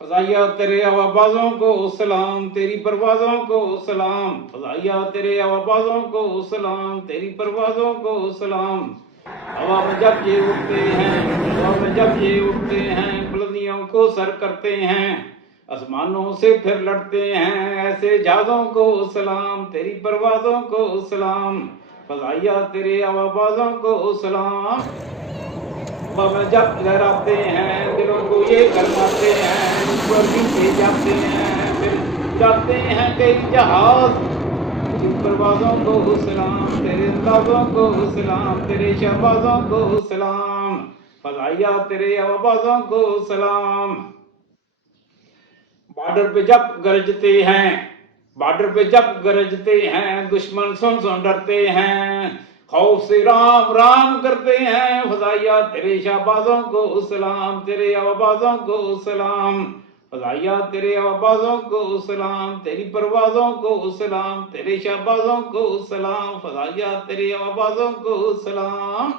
فضائیہ تیرے آوازوں کو سلام، تیری پروازوں کو سلام، فضائیہ تیرے آوازوں کو سلام، تیری پروازوں کو سلام۔ ہوا میں جب یہ اٹھتے ہیں، ہوا میں جب یہ اٹھتے ہیں، بلندیوں کو سر کرتے ہیں، آسمانوں سے پھر لڑتے ہیں، ایسے جہازوں کو سلام، تیری پروازوں کو سلام، فضائیہ تیرے آوازوں کو سلام۔ ہوا میں جب لہراتے ہیں، دلوں کو یہ گرماتے ہیں، اوپر نیچے جاتے ہیں، پھر جاتے ہیں کئی جہاز، تیری پروازوں کو سلام، تیرے اندازوں کو سلام، تیرے شہبازوں کو سلام، فضائیہ تیرے آوازوں کو سلام۔ بارڈر پہ جب گرجتے ہیں، بارڈر پہ جب گرجتے ہیں، دشمن سن سن ڈرتے ہیں، خوف سے رام رام کرتے ہیں، فضائیہ تیرے شہبازوں کو سلام، تیرے آوازوں کو سلام، فضائیہ تیرے آوازوں کو سلام، تیری پروازوں کو سلام، تیرے شہبازوں کو سلام، فضائیہ تیرے آوازوں کو سلام۔